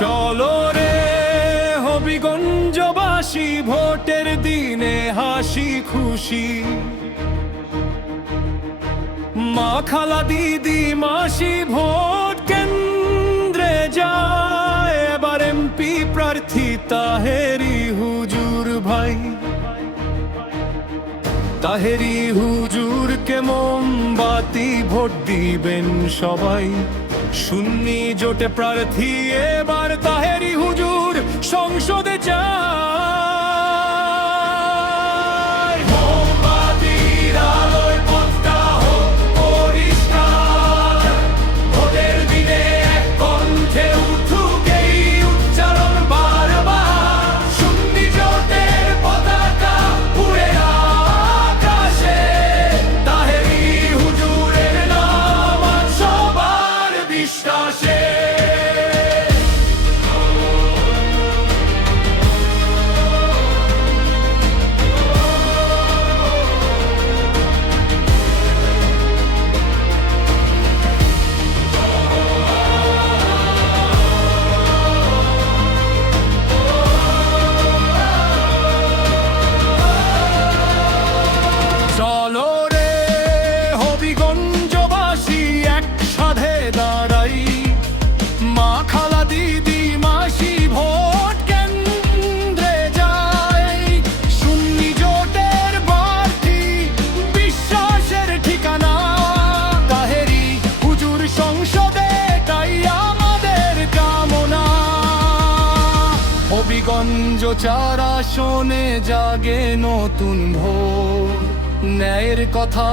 চলো রে হবিগঞ্জবাসী, ভোটের দিনে হাসি খুশি, মা খালা দিদি মাসি ভোট কেন্দ্রে যায়। এবার এমপি প্রার্থী তাহেরি হুজুর ভাই, তাহেরি হুজুরকে মোমবাতি ভোট দিবেন সবাই। সুন্নি জোটে প্রার্থী এবার তাহেরি হুজুর সংসদে যায়। মোমবাতির আলোয় পথটা হোক পরিষ্কার, ভোটের দিনে এক কণ্ঠে উঠুক এই উচ্চারণ বারবার। সুন্নি জোটের পতাকা উড়ে আকাশে, তাহেরি হুজুরের নাম আজ সবার বিশ্বাসে। চলো রে হবিগঞ্জবাসী একসাথে দাঁড়াই, মা খালা দিদি মাসি ভোট কেন্দ্রে যায়। সুন্নি জোটের প্রার্থী বিশ্বাসের ঠিকানা, তাহেরি হুজুর সংসদে তাই আমাদের কামনা। হবিগঞ্জ 4 আসনে জাগে নতুন ভোর, ন্যায়ের কথা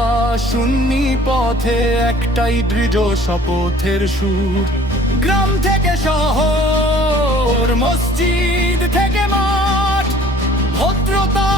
সুন্নি পথে একটাই দৃঢ় শপথের সুর। গ্রাম থেকে শহর, মসজিদ থেকে মাঠ, ভদ্রতা